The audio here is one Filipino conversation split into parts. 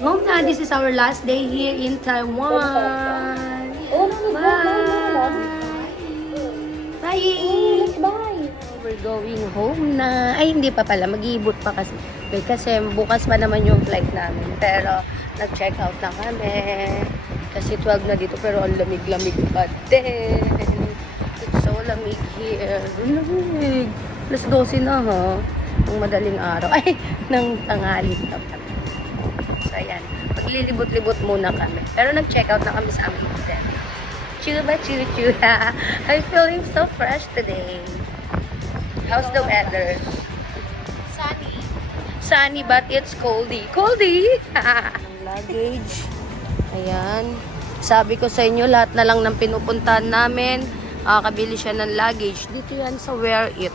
Home na, this is our last day here in Taiwan. Bye! Bye! We're going home na. Ay, hindi pa pala. Mag-iibot pa kasi. Kasi bukas pa naman yung flight namin. Pero, nag-check out na kami. Kasi 12 na dito, pero ang lamig-lamig pa din. It's so lamig here. Lamig. Plus 12 na ha. Ng madaling araw. Ay, ng tanghali na pala. So, ayan. Maglilibot-libot muna kami. Pero nag-check out na kami sa aming hotel. Chuba, chuba. I'm feeling so fresh today. How's the weather? Sunny. Sunny, but it's coldy. Coldy! Luggage. Ayan. Sabi ko sa inyo, lahat na lang ng pinupuntahan namin, kabili siya ng luggage. Dito yan sa Wear It.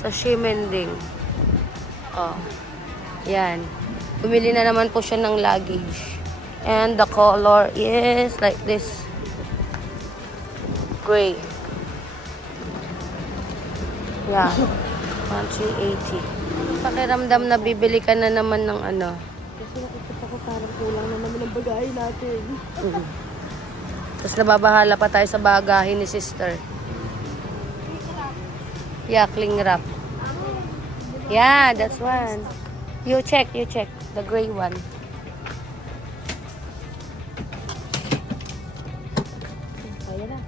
Sa Ximending. Oh. Yan. Bumili na naman po siya ng luggage. And the color is like this. Gray. Yeah. 1,380. Pakiramdam na bibili ka na naman ng ano. Kasi nakikita ko parang kulang na naman ang bagahe natin. Tapos nababahala pa tayo sa bagahe ni sister. Yeah, cling wrap. Yeah, that's one. You check. The gray one. Kaya na.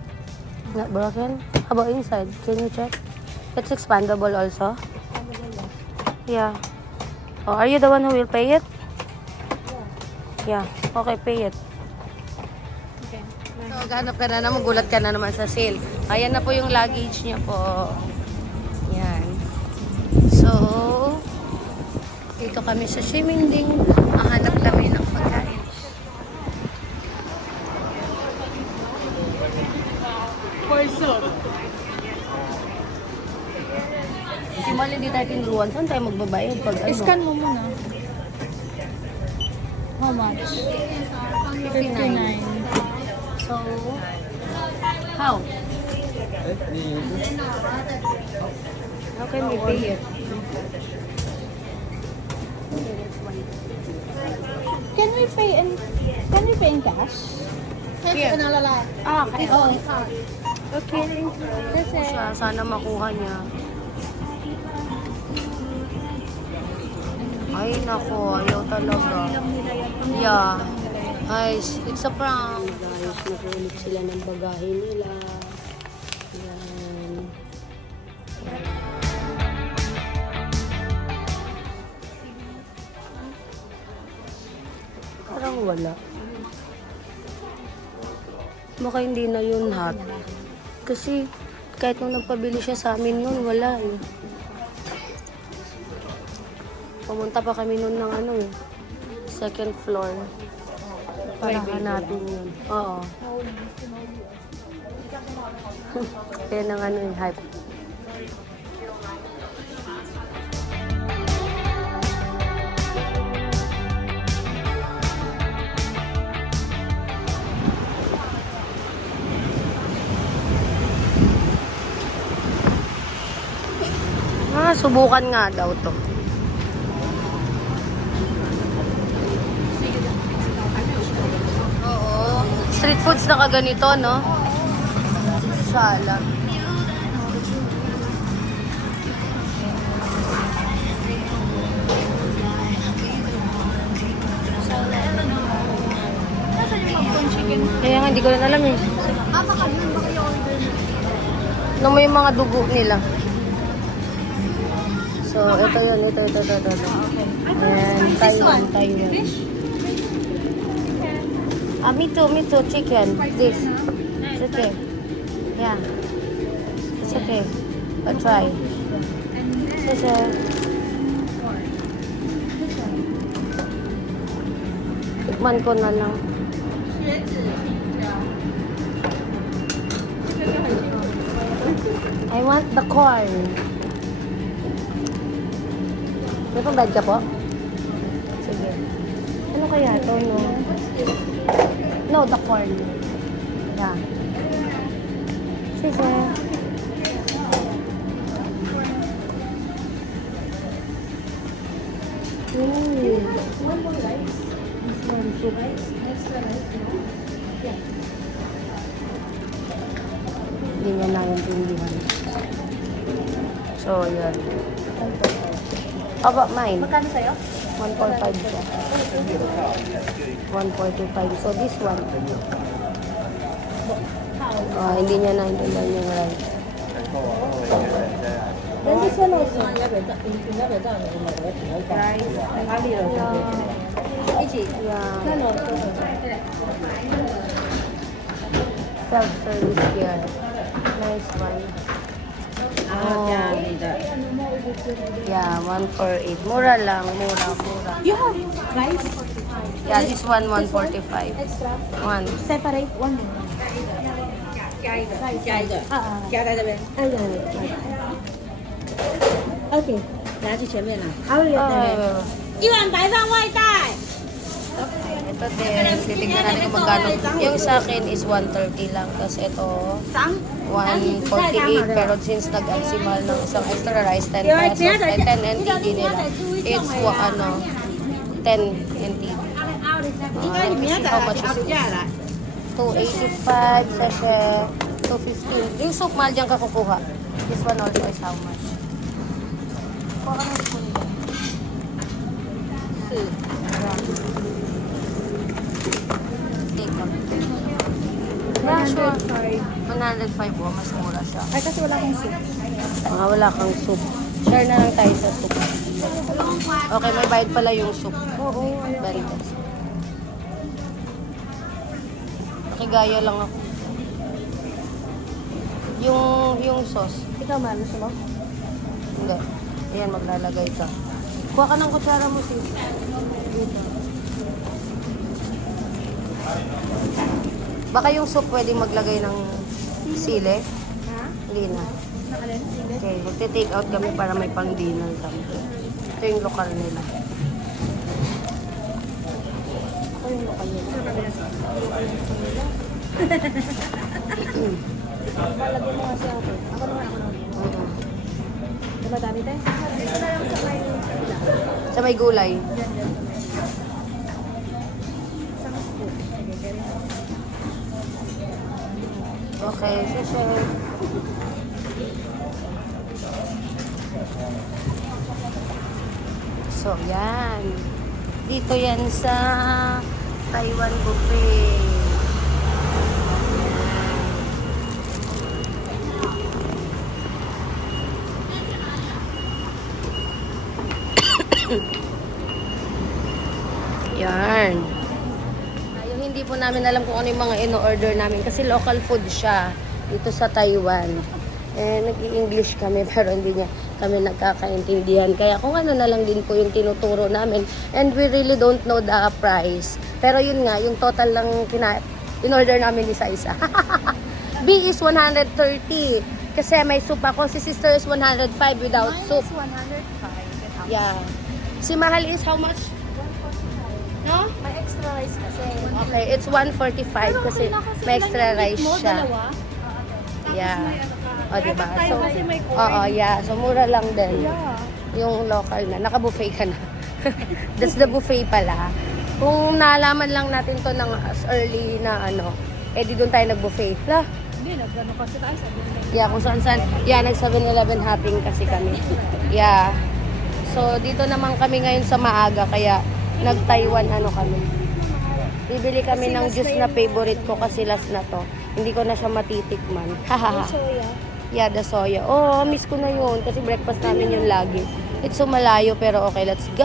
Not broken? How about inside? Can you check? It's expandable also? Yeah. Oh, are you the one who will pay it? Yeah. Okay, pay it. Okay. So, ganap ka na naman, gulat ka na naman sa sale. Ayan na po yung luggage niya po. Yan. So, dito kami sa Ximending. Mahanap kami ng pagkain. Porso. Simal, hindi tayo tinuruan. Saan tayo magbabayad pag ano? Scan mo muna. How much? 59. So, how? How can we pay it? Can we pay in cash? Here. Ah, okay. Oh. Okay. Kasi Sana makuha niya. Ay, nako. Ayaw talaga. Yeah. Guys, it's a prank. Guys, nakulit sila ng bagahe nila. Yan. Parang wala. Baka hindi na yun hot. Kasi kahit nung nagpabili siya sa amin yun, wala eh. Pumunta pa kami nun ng ano eh. Second floor. Para hanapin yun. Oo. Yan ang ano eh, hype. Subukan nga daw to. Oo. Street foods na kaganito, no? Sala. Kaya nga, hindi ko rin alam eh. Ano mo yung mga dugo nila? So, ito yun. Ito. And Taiwan. Me too. Chicken. This. It's okay. Yeah. It's okay. I'll try. Tikman ko na lang. I want the corn. May pang-bad ka po? Sige. Ano kaya ito, no? No, the corn. Yeah. Sige. One more rice. soup. Hindi niya naiintindihan. So, yan. How about mine? Magkano sa'yo? 145 siya. 145. So, this one. Hindi niya naiintindihan yung rice. Then this one also. Yeah. No. Self-service here. Nice one. Oh. Yeah, 148. Mura lang, mura. You have rice? Yeah, this one 145. Extra? One. Separate one. 加一个， 加在这边， Okay. 拿去前面了。 I will get Oh, that. 一碗白饭外带。 ito din, titignan natin kung magkano. Yung sa akin is 130 lang. Tapos ito, 148. Pero since nag-agsimal ng isang extra rice, 10 pesos. Ay, 10 NTD nila. It's 10 NTD. Let's see how much is this. 285, sachet, 215. Yung soup, mahal dyan ka kukuha. This one also is how much? Kuha ka ng spoon dyan. Take lang. Yeah, sure. 105 oh, mas mura siya. Ay, kasi wala akong soup. Wala kang soup. Share na lang tayo sa soup. Okay, may bayad pala yung soup. Oo. Very good. Nakigaya lang ako. Yung sauce. Ikaw, man, gusto mo? Hindi. Ayan, maglalagay ka. Kuha ka ng kutsara mo, sis. Dito. Baka yung soup pwedeng maglagay ng sili. Ha? Hindi na. Nakalin? Hindi. Okay, magte-take out kami para may pang-dinner kami. Ito yung lokal nila. Ako yung lokal nila. Palagyan mo kasi ako. Ako naman. Mm-mm. Diba dami tayo? Ito na lang sa may kabila. Sa may gulay. Isang scoop. Okay, sishay. So, yan. Dito yan sa Taiwan Buffet. Yan. Yung hindi po namin alam kung ano yung mga ino-order namin kasi local food siya dito sa Taiwan. Nag-i-English kami pero hindi niya kami nagkakaintindihan. Kaya kung ano na lang din po yung tinuturo namin and we really don't know the price. Pero yun nga, yung total lang in-order namin isa-isa. B is 130 kasi may soup ako. Si sister is 105 without soup. 105. Yeah. Si Mahal is how much? No? May extra rice kasi. Okay, it's 145 kasi may extra rice siya. Yeah. O, diba? So, oo, yeah. So, mura lang din. Yeah. Yung local na. Naka-buffet ka na. That's the buffet pala. Kung nalaman lang natin to ng as early na di doon tayo nag-buffet. La, Hindi, nagano kasi tayo sabi nila. yeah, kung saan-saan. Yeah, nag 7-Eleven hopping kasi kami. Yeah. So, dito naman kami ngayon sa maaga, kaya nag-Taiwan kami. Bibili kami ng juice na favorite ko kasi last na to. Hindi ko na siya matitikman. Hahaha. Soya. Yeah, the soya. Oh, miss ko na yun kasi breakfast namin yun lagi. It's so malayo pero okay, let's go.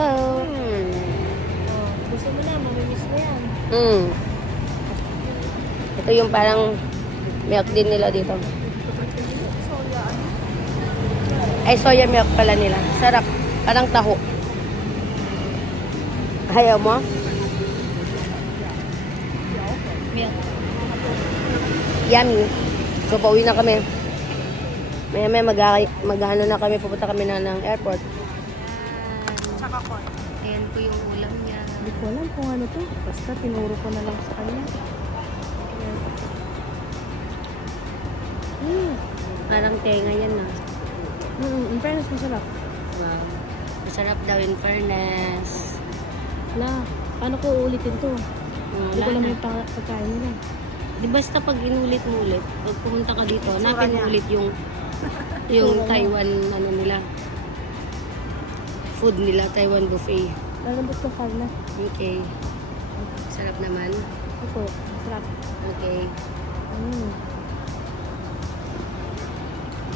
Gusto mo na, mamimiss mo yan. Ito yung parang milk din nila dito. Soya. Ay, soya milk pala nila. Sarap. Parang taho. Ayaw mo? Milk. Yummy. So, pauwi na kami. Maya mag-ano na kami. Pupunta kami na ng airport. Tsaka ko. Ayan po yung ulam niya. Hindi ko alam kung ano to. Basta tinuro ko na lang sa kanya. Parang tenga yan na. In fairness, masarap. Wow. Masarap daw in fairness. Wala. Paano ko uulitin to? Hindi ko naman yung pagkain nila. Di basta pag inulit-ulit, pag pumunta ka dito, Sura hanapin mo niya. ulit yung Taiwan, ano nila, food nila, Taiwan buffet. Lalambot ka na. Okay. Sarap naman. Ito, sarap. Okay. Mm.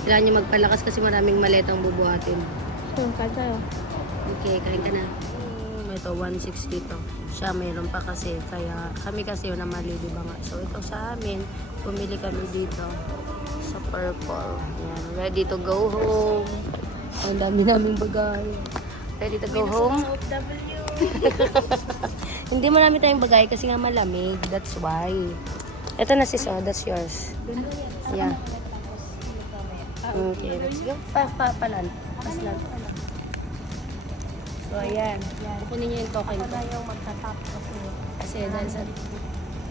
Kailangan nyo magpalakas kasi maraming maletang bubuhatin. So, kain tayo. Okay, kain ka na. Ito, 160 to. Siya mayroon pa kasi. Kaya kami kasi yun na mali, di ba nga? So, ito sa amin, pumili kami dito sa Purple. Yan, ready to go home. Ang dami naming bagay. Ready to go home? Hindi marami tayong bagay kasi nga malamig. That's why. Ito na sis, oh, that's yours. Yeah. Okay, let's go. Palan. Paslan. So, ayan. Kukunin niyo yung token ko. Ayaw magtatap kasi. Dahil sa...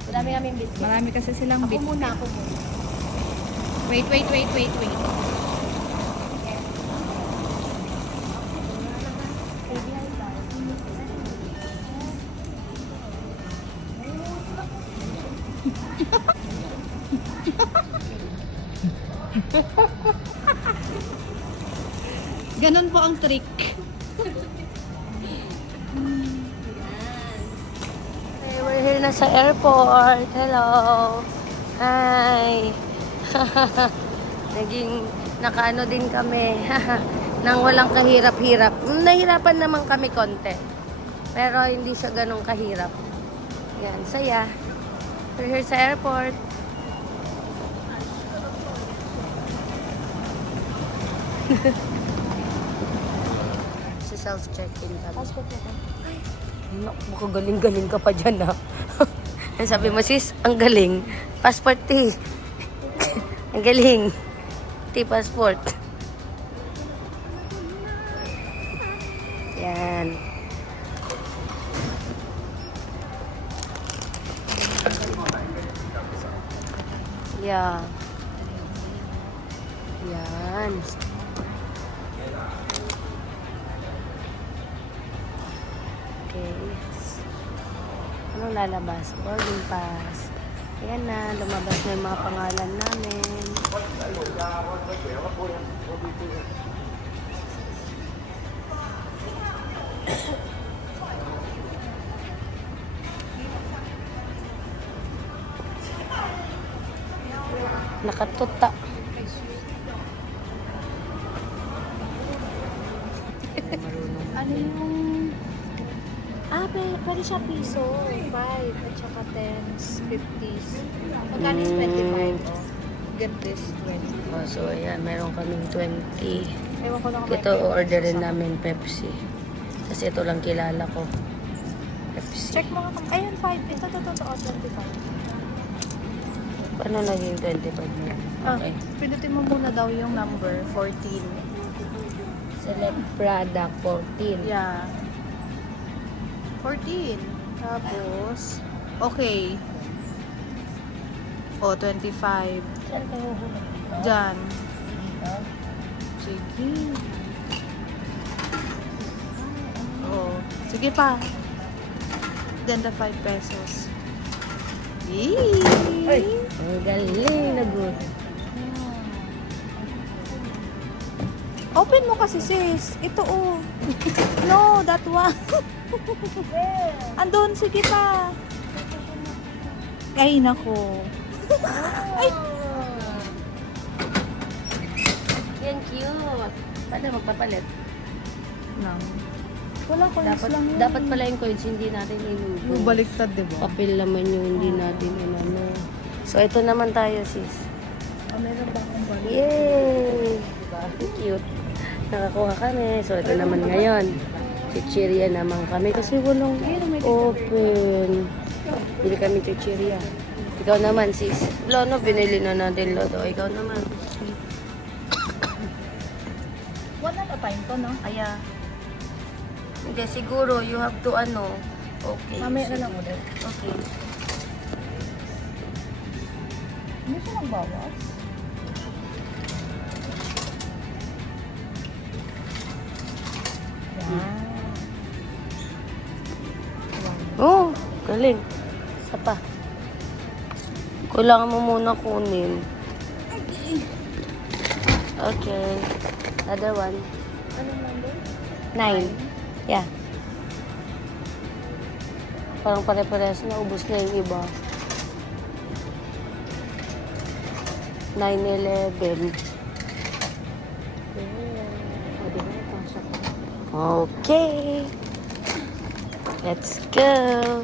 Marami kaming bit. Marami kasi silang Ako muna. Wait. Ganun po ang trick. Okay, we're here na sa airport. Hello. Hi. Nakaano din kami. Nang walang kahirap-hirap. Nahirapan naman kami konti. Pero hindi siya ganun kahirap. Yan, saya. We're here sa airport. Sa self-check-in kami. Passport ko. Mukhang galing-galing ka pa dyan, ha? Sabi mo, sis, ang galing. Passport, T. Ang galing. T-passport. Yan. Yeah. Yan. Okay. Anong lalabas? Boarding pass. Ayan na, lumabas na yung mga pangalan namin. Nakatuta. Ano yung... pwede siya piso. 5 at saka 10s, 50s. Magkano is 25? Oh. Ganito is 20. Oh, so, ayan, meron kaming 20. Ewan ko lang kung Ito, orderin namin Pepsi. Kasi ito lang kilala ko. Pepsi. Check mo nga kung... Ayan, 5. Ito, 25. Paano naging 25 na? Okay. Pinutin mo muna daw yung number 14. Select product 14. Yeah. 14. Tapos, okay. O, 25. Saan kayo hulog? Diyan. Dito? Sige. Oh, sige pa. Ganda 5 pesos. Yay! Ang galing na good. Open mo kasi sis. Ito oh. No, that one. Andun, sige pa. Ay, nako. Ay. Yan cute. Paano magpapalit? Lang. Wala ko Dapat pala yung coins hindi natin inubo. Yung baliktad, di ba? Papel naman yung hindi natin inano. So, ito naman tayo, sis. Meron ba akong balik? Yay! Diba? Cute. Nakakuha kami. So, ito naman ngayon. Chichirya naman kami kasi walang open. Bili kami chichirya. Ikaw naman, sis. Lono, binili na natin lodo. Ikaw naman. One at a time to, no? Aya. Hindi, siguro you have to ano. Okay. Mamaya na lang ulit. Okay. Hindi siya nagbawas? Oh, galing. Isa pa. Kailangan mo muna kunin. Okay. Another one. Anong number? 9. Yeah. Parang pare-parehas na. Ubus na yung iba. 9-11. Okay. Let's go.